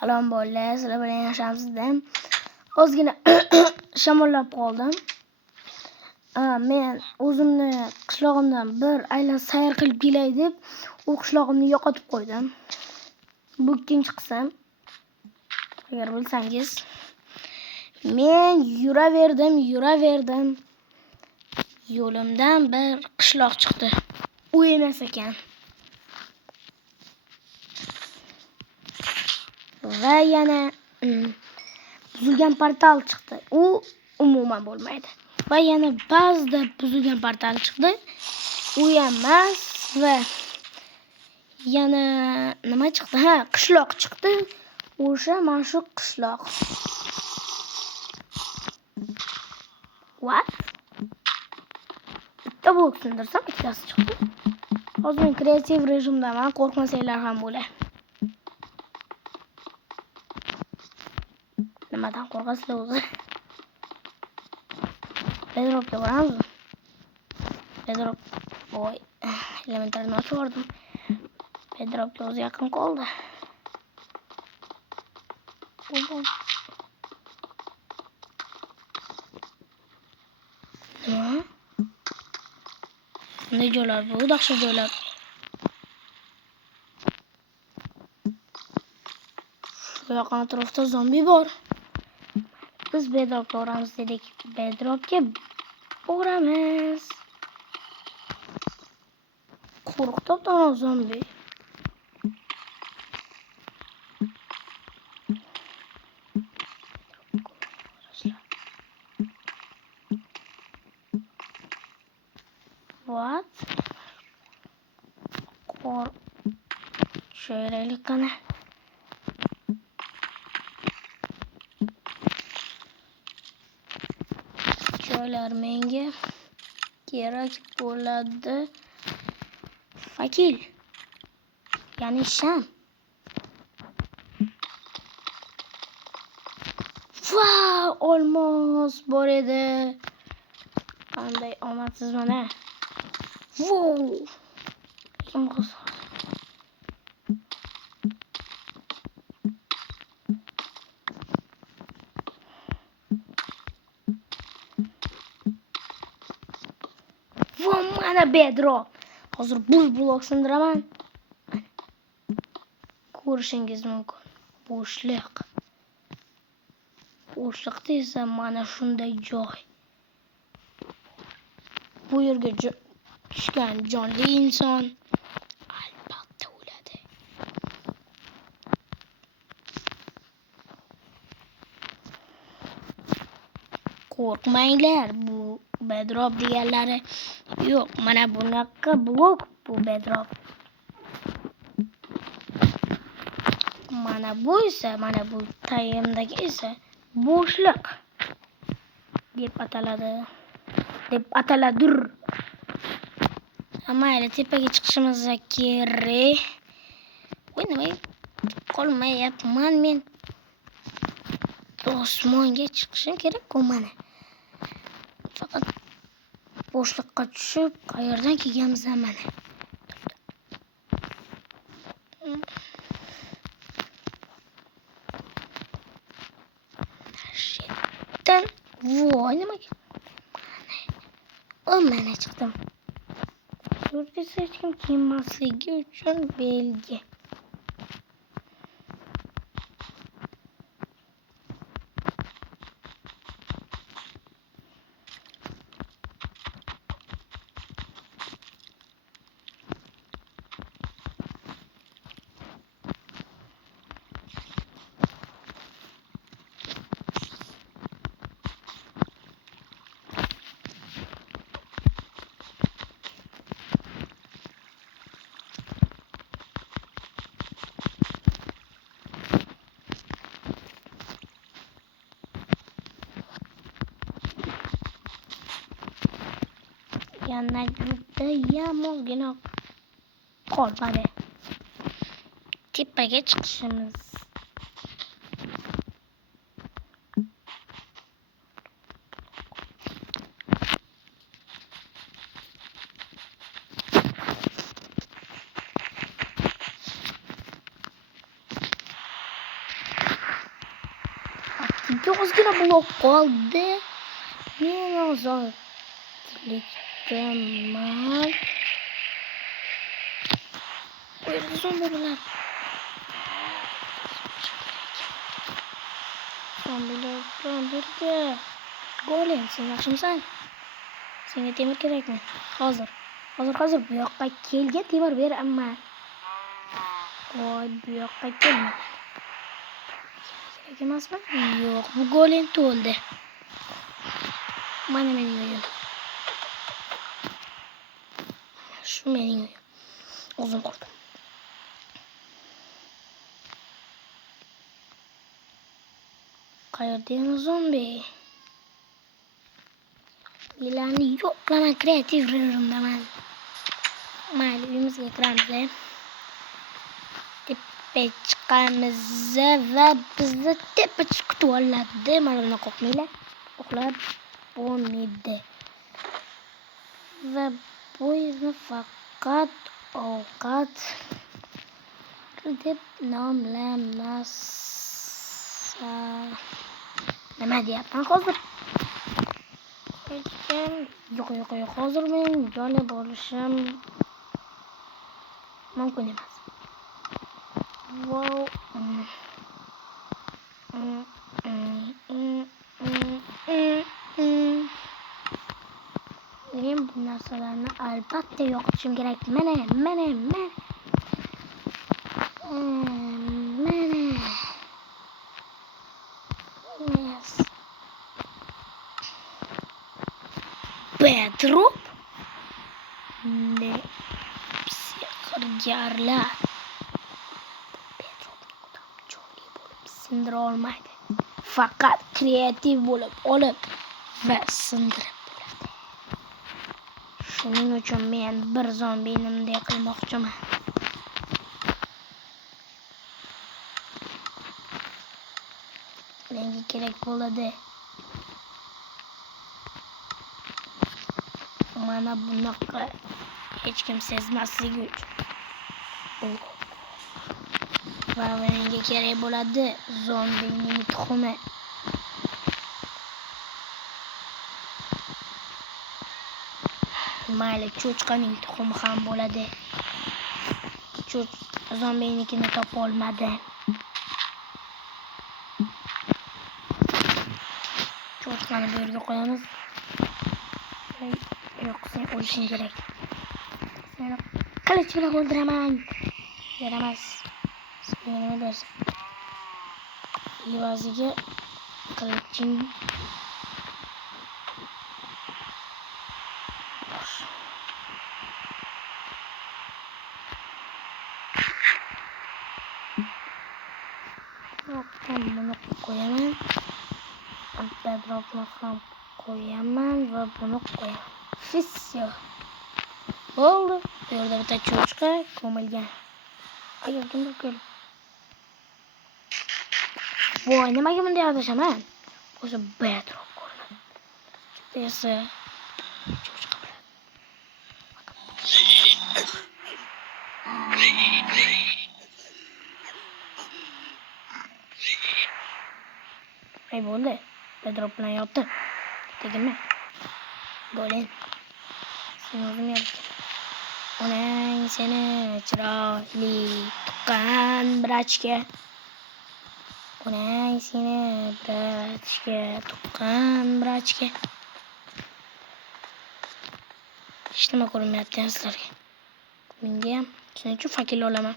Salom bolalar, sizlar bilan yaxshimisizda? Ozgina shamollab qoldim. Men o'zimni qishlog'imdan bir aylan sayr qilib kelay deb, u qishlog'imni yo'qotib qo'ydim. Bu ikkinchi qism. Agar bilsangiz, men yuraverdim. Yo'limdan bir qishloq chiqdi. U emas ekan. Va yana buzilgan portal chiqdi. U umuman bo'lmaydi. Va yana ba'zida buzilgan portal chiqdi. U emas va yana nima chiqdi? Qishloq chiqdi. O'sha mana shu qishloq. What? Bitta blok sindirsam ikkitasi chiqdi. Hozir men kreativ rejimdaman, qo'rqmasanglar ham bo'ladi. Nimadan qo'rqasizlar o'zi? Bedrockga boramizmi? Bedrock. Voy, elementarni ochib yubordim. Bedrockga o'zi yaqin qoldi. Nima? Ne joylar bu? Dahshat joylar. Shu yoqqa atrofda zombi bor. Biz bedrockga boramiz dedik. Bedrockga boramiz. Qo'rqitibdi zombi. What? Şöyle kana. Joylar menga kerak bo'ladi. Fakil. Ya'ni sham. Wow, olmos bor edi. Qanday omadsizman ha. Wow. Mana bedrock. Hozir blok sindiraman. Ko'rishingiz mumkin. Bo'shliq. Bo'shliqda esa mana shunday joy. Bu yerga tushgan jonli inson albatta o'ladi. Qo'rqmanglar, bu bedrock deganlari yo'q. Mana bunaqa blok bu bedrock. Mana bu esa, mana bu tayimdagi esa bo'shliq deb ataladir. Mayli, tepaga chiqishimiz kerak. Voy, nima qolmayapman men. Osmonga chiqishim kerak-ku mana. Faqat bo'shliqqa tushib, qayerdan kelganmiz mana. Shitdan, voy nimaga? Mana chiqdim. Surga hech kim kelmasligi uchun belgi. Yana judayam ozgina qolmadi. Tepaga chiqishimiz. ozgina blok qoldi. Men ozodlikdaman. Bu yerda zombilar. Zombilarga. Golem, sen yaxshimisan? Senga temir kerakmi? Hozir bu yoqqa kelga temir beraman. Voy, bu yoqqa kelma. Kerak emasmi? Yo'q, bu golem to'ldi. Mana mening uyim. Shu mening uyim. O'zim qurdim. Qayerda zombi? Ularni yo'qlaman, kreativ rejimdaman. Mayli, uyimizga kiramiz. Tepa chiqamiz va bizni tepa chiqib oladi. Mana buni qo'rqmanglar. Uxlab bo'lmaydi. Va bu yerni faqat ovqat deb nomlamasa nima deyapman hozir? Yo'q, hozir men joyga borishim mumkin emas. Wow. Men bu narsalarni albatta yo'qotishim kerak. Mana. Yes. Bedrock? Ne? Sehrgarlar. Bedrockni odam jonli bo'lib sindira olmaydi. Faqat kreativ bo'lib olib va sindirib bo'ladi. Shuning uchun men bir zombini bunday qilmoqchiman. Menga kerak bo'ladi. Mana bunaqa hech kim sezmasligi uchun. Va menga kerak bo'ladi zombining tuxumi. Mayli, cho'chqaning tuxumi ham bo'ladi. Zombinikini topa olmadi. Cho'chqani bu yerga qo'yamiz. Yo'q, sen o'lishing kerak. Seni qilich bilan o'ldiraman. Yaramas. Senga nima bersin? Evaziga qiliching buni qo'yaman. Bedrockni ham qo'yaman va buni qo'yaman. Fisyo. Bo'ldi. Bu yerda bitta cho'chqa ko'milgan. Qayerdan keldi? Voy, nimaga bunday adashaman? O'sha bedrock ko'rinadi. Esa cho'chqa bilan. Ay bo'ldi. Bedrock bilan yotdi. Tegilma. Golem. Sen o'zim yotdim. Onang seni chiroyli tuqqan brachka. Onang seni tuqqan brachka. Hech nima ko'rinmayapti sizlarga. Menga ham shuning uchun fakil olaman.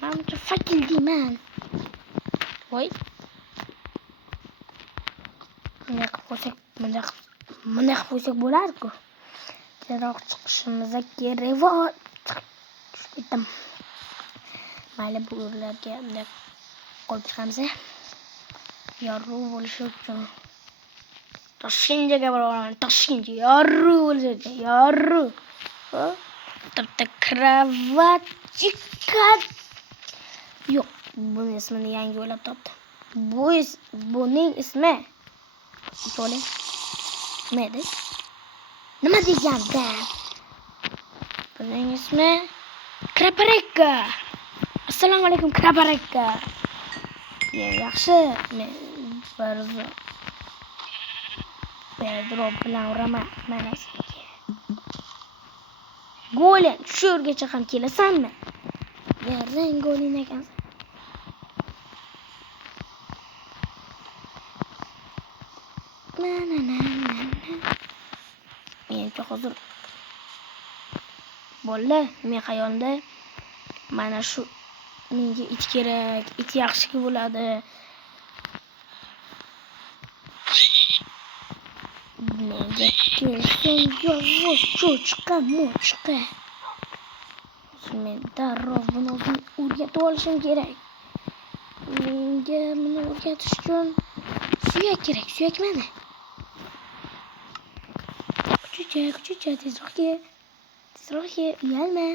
Men uchun fakil deyman. Voy. Bunday qilib qo'ysak bo'lar-ku. Tezroq chiqishimiz kerak. Tushdim. Mayli, bu yerlarga bunday qo'yib chiqamiz. Yorug' bo'lishi uchun. Toshkentga boraman. Toshkentga yorug' bo'lishi uchun. Yorug'. Bitta kravatika. Yo'q, buni ismini yangi o'ylab topdim. Buning ismi To'le. Nima degandim? Buning ismi Krapareka. Assalomu alaykum Krapareka. Yaxshi, men bir bedrop bilan uraman mana senga. Golin, shu yergacha ham kelasanmi? Yarang golin ekansan. Menimcha hozir bolla, men xayolimda mana shu menga it kerak, it yaxshi bo'ladi. Menga kelsin yovuz cho'chqa. Men darrov buni o'rgatib olishim kerak. Menga buni o'rgatish uchun suyak kerak, suyak mana. Kuchukcha, tezroq ke, uyalma.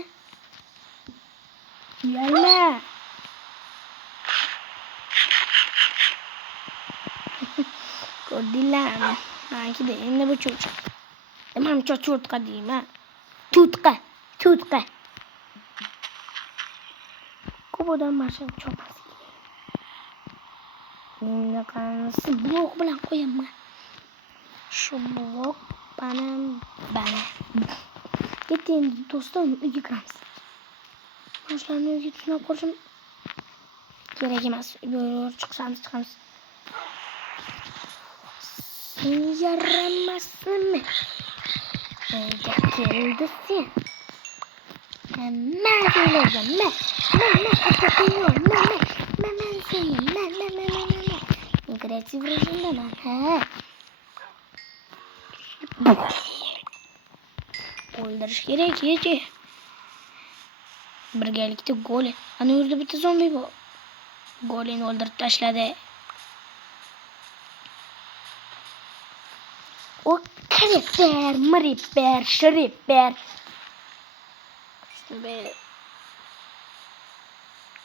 Ko'rdinglarmi? Mankida endi bu cho'chqa. Menimcha cho'chqa deyman. Tutqa. Ko'p odam mashina chopasi. Endi qanisi blok bilan qo'yaman. Shu blok bana. Keting do'stim, uyga kiramiz. Yoshlarni uyga tunab qolishim kerak emas. Chiqamiz. Sen yaramasmi? Uyga keldi sen. Men kreativ rejimdaman. O'ldirish kerak edi. Birgalikda golin. Ana yerda bitta zombi bor. Golini o'ldirib tashladi. O kreper, mriper, shriper.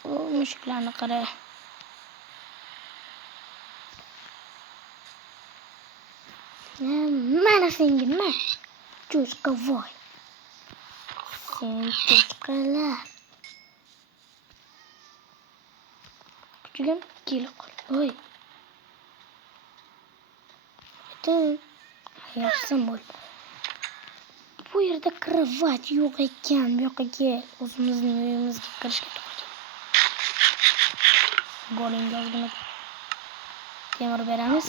O mushuklarni qara. Mana senga nima? Cho'chqa voy. Sen cho'chqalar. Kuchugim kelib qol. Voy. Yaxshi bo'ldi. Bu yerda kravat yo'q ekan. Bu yoqqa o'zimizning uyimizga kirishga to'g'ri. Golinga ozgina temir beramiz.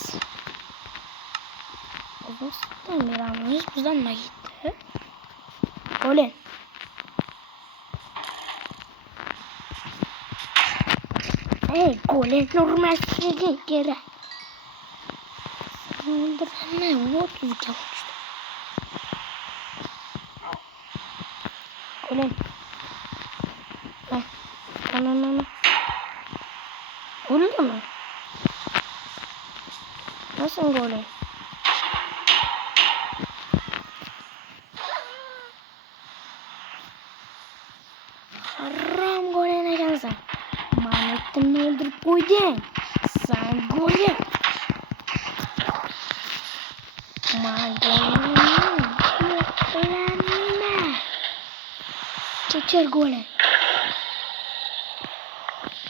O'zimizdan beramiz. Bizdan nima ketdi? Golin. Golin urmasliging kerak. O'ldiraman, o'tizga uçtu. Golin. Mana. O'ldimi? Nasıl golin? Haram golin ekansan. Manettimni o'ldirib qo'yding. Sen golin. Kechir golin.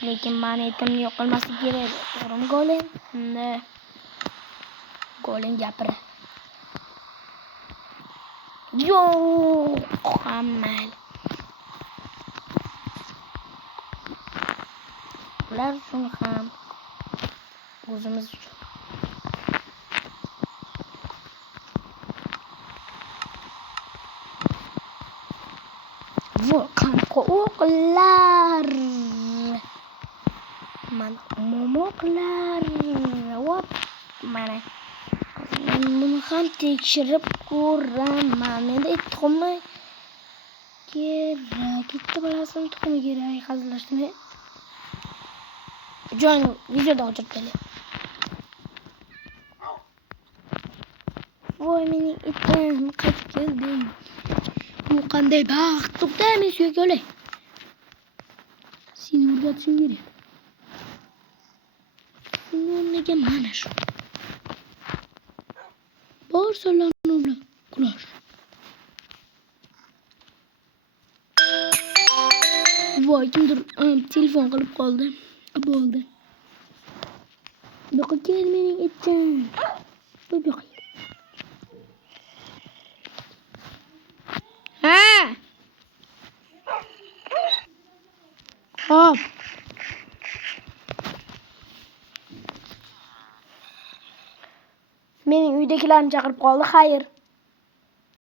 Lekin manetimni yo'q qilmaslik kerak. To'g'rimi golin? Golin gapira. Yo'q, amal. Ular uchun ham o'zimiz uchun. Volkan o'qlar. Mana momoqlar. Hop, mana. Buni ham tekshirib ko'raman. Menda tuxumi kerak. Bitta bolasini tuxumi kerak. Hazillashdimi? Joyni videoda o'chirtaylik. Voy, mening itim qaytib keldi. Bu qanday baxt. To'xta, men suyak olay. Seni o'rgatishim kerak. O'rniga mana shu. Bor salonni bilan kulash. Voy, kimdir telefon qilib qoldi. Bo'ldi. Buyoqqa kel mening ittim. Bu yo'q. Ha. Hop. Mening uydagilarni chaqirib qoldi. Xayr.